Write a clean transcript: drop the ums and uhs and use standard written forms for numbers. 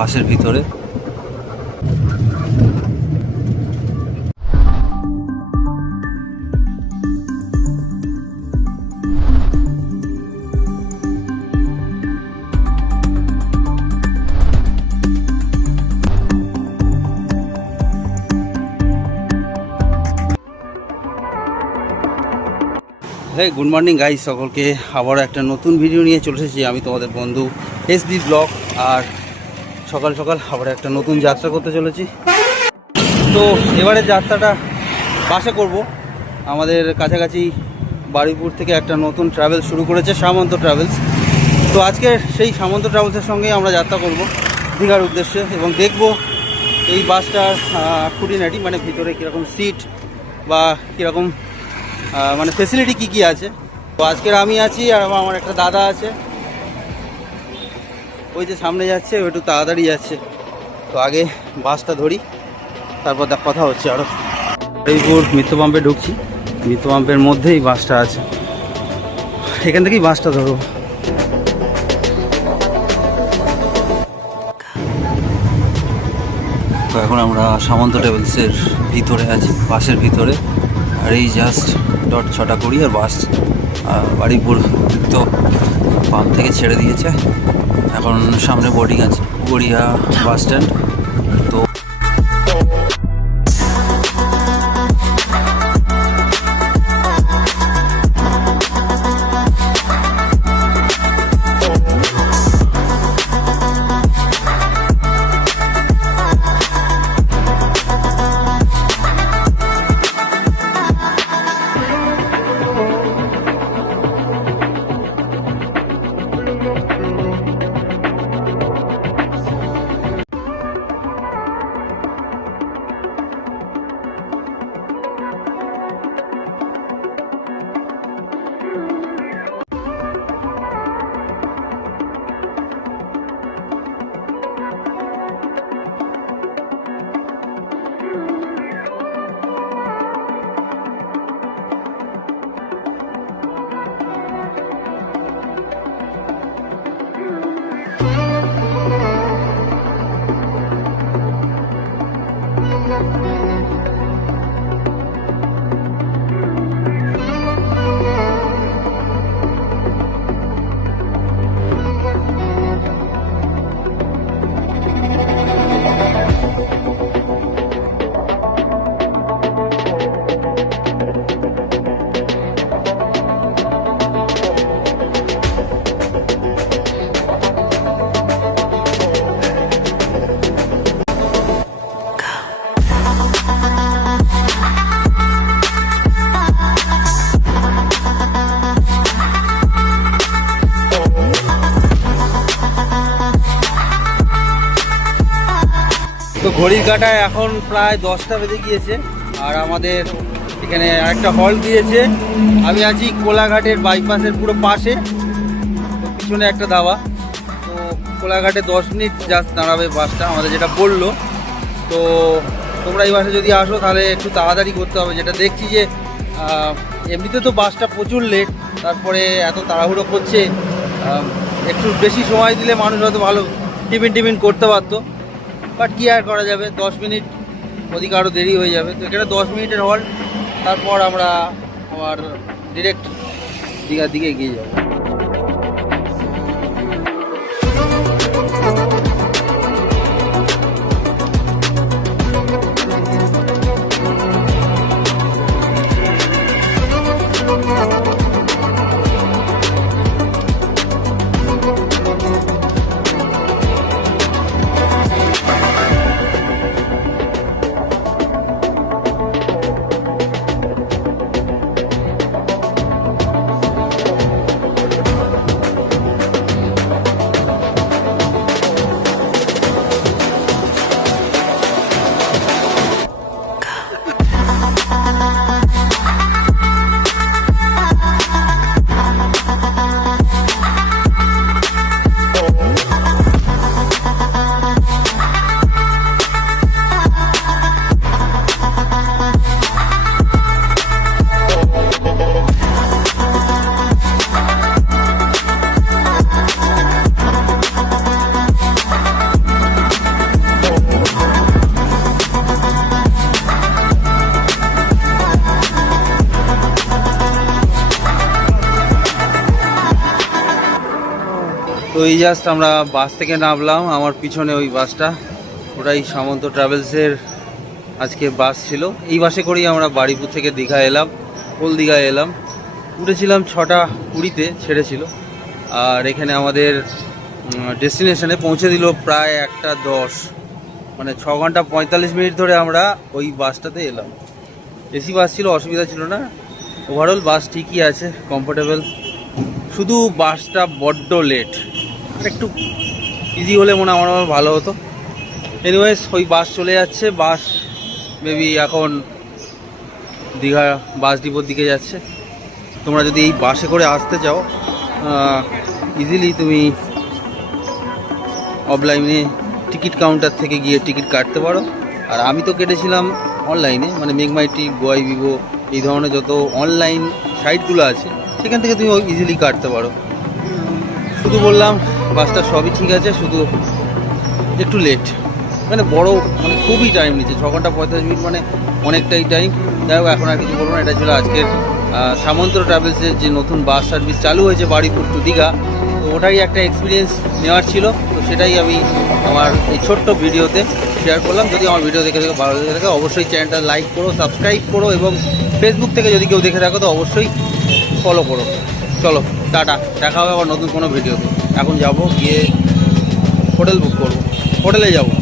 বাসের ভিতরে। হ্যাঁ, গুড মর্নিং গাইস, সকলকে আবারও একটা নতুন ভিডিও নিয়ে চলে এসেছি। আমি তোমাদের বন্ধু এসডি ব্লগ। আর সকাল সকাল আবার একটা নতুন যাত্রা করতে চলেছি। তো এবারে যাত্রাটা বাসে করব। আমাদের কাছাকাছি বারুইপুর থেকে একটা নতুন ট্রাভেল শুরু করেছে সামন্ত ট্রাভেলস। তো আজকে সেই সামন্ত ট্রাভেলসের সঙ্গে আমরা যাত্রা করব দীঘার উদ্দেশ্যে, এবং দেখব এই বাসটার খুঁটিনাটি, মানে ভিতরে কীরকম সিট বা কীরকম মানে ফেসিলিটি কী কী আছে। তো আজকের আমি আছি, আর আমার একটা দাদা আছে, ওই যে সামনে যাচ্ছে, ও একটু তাড়াতাড়ি যাচ্ছে। তো আগে বাসটা ধরি, তারপর কথা হচ্ছে আরও। বারুইপুর মিত্র পাম্পে ঢুকছি, মিত্র পাম্পের মধ্যেই বাসটা আছে, এখান থেকেই বাসটা ধরবো। তো এখন আমরা সামন্ত ট্রাভেলসের ভিতরে আছি, বাসের ভিতরে। আর এই জাস্ট ডট 6:20 আর বাস বারুইপুর তো পাম্প থেকে ছেড়ে দিয়েছে। এখন সামনে বোর্ডিং আছে, গড়িয়া বাস স্ট্যান্ড। তো ঘড়ির কাঁটায় এখন প্রায় 10টা বেজে গিয়েছে, আর আমাদের এখানে একটা হল দিয়েছে। আমি আছি কোলাঘাটের বাইপাসের পুরো পাশে, পিছনে একটা ধাবা। তো কোলাঘাটে 10 মিনিট জাস্ট দাঁড়াবে বাসটা, আমাদের যেটা বললো। তো তোমরা এই বাসে যদি আসো তাহলে একটু তাড়াতাড়ি করতে হবে। যেটা দেখছি যে এমনিতে তো বাসটা প্রচুর লেট, তারপরে এত তাড়াহুড়ো করছে। একটু বেশি সময় দিলে মানুষ হয়তো ভালো টিফিন করতে পারতো, বাট কী আর করা যাবে, 10 মিনিট ওদিকে আরও দেরি হয়ে যাবে। তো এখানে 10 মিনিটের হল্ট, তারপর আমরা আবার ডিরেক্ট দীঘার দিকে এগিয়ে যাব। এই জাস্ট আমরা বাস থেকে নামলাম, আমার পিছনে ওই বাসটা, ওটাই সামন্ত ট্রাভেলসের আজকে বাস ছিল। এই বাসে করেই আমরা বারুইপুর থেকে দীঘা এলাম, ওল্ড দীঘায় এলাম। উঠেছিলাম 6:20 ছেড়েছিল, আর এখানে আমাদের ডেস্টিনেশনে পৌঁছে দিল প্রায় 1:10, মানে 6 ঘন্টা 45 মিনিট ধরে আমরা ওই বাসটাতে এলাম। এসি বাস ছিল, অসুবিধা ছিল না। ওভারঅল বাস ঠিকই আছে, কমফোর্টেবল। শুধু বাসটা বড্ড লেট, একটু ইজি হলে আমার ভালো হতো। এনিওয়েজ ওই বাস চলে যাচ্ছে, বাস মেবি এখন দীঘা বাস ডিপোর দিকে যাচ্ছে। তোমরা যদি এই বাসে করে আসতে চাও ইজিলি তুমি অফলাইনে টিকিট কাউন্টার থেকে গিয়ে টিকিট কাটতে পারো। আর আমি তো কেটেছিলাম অনলাইনে, মানে মেক মাই ট্রিপ, গোয়াই ভিভো, এই ধরনের যত অনলাইন সাইটগুলো আছে সেখান থেকে তুমি ইজিলি কাটতে পারো। শুধু বললাম বাসটা সবই ঠিক আছে, শুধু একটু লেট, মানে মানে খুবই টাইম নিচ্ছে। 6 ঘন্টা 45 মিনিট মানে অনেকটাই টাইম। যাই হোক, এখন আর কিছু বলবো না। এটা ছিল আজকের সামন্ত ট্রাভেলসের যে নতুন বাস সার্ভিস চালু হয়েছে বারুইপুর টু দীঘা, তো ওটাই একটা এক্সপিরিয়েন্স নেওয়ার ছিল। তো সেটাই আমি আমার এই ছোট্ট ভিডিওতে শেয়ার করলাম। যদি আমার ভিডিও দেখে ভালো লেগে থাকে অবশ্যই চ্যানেলটা লাইক করো, সাবস্ক্রাইব করো, এবং ফেসবুক থেকে যদি কেউ দেখে থাকো তো অবশ্যই ফলো করো। চলো টাটা, দেখা হবে আবার নতুন কোনো ভিডিওতে। এখন যাব, গিয়ে হোটেল বুক করবো, হোটেলে যাবো।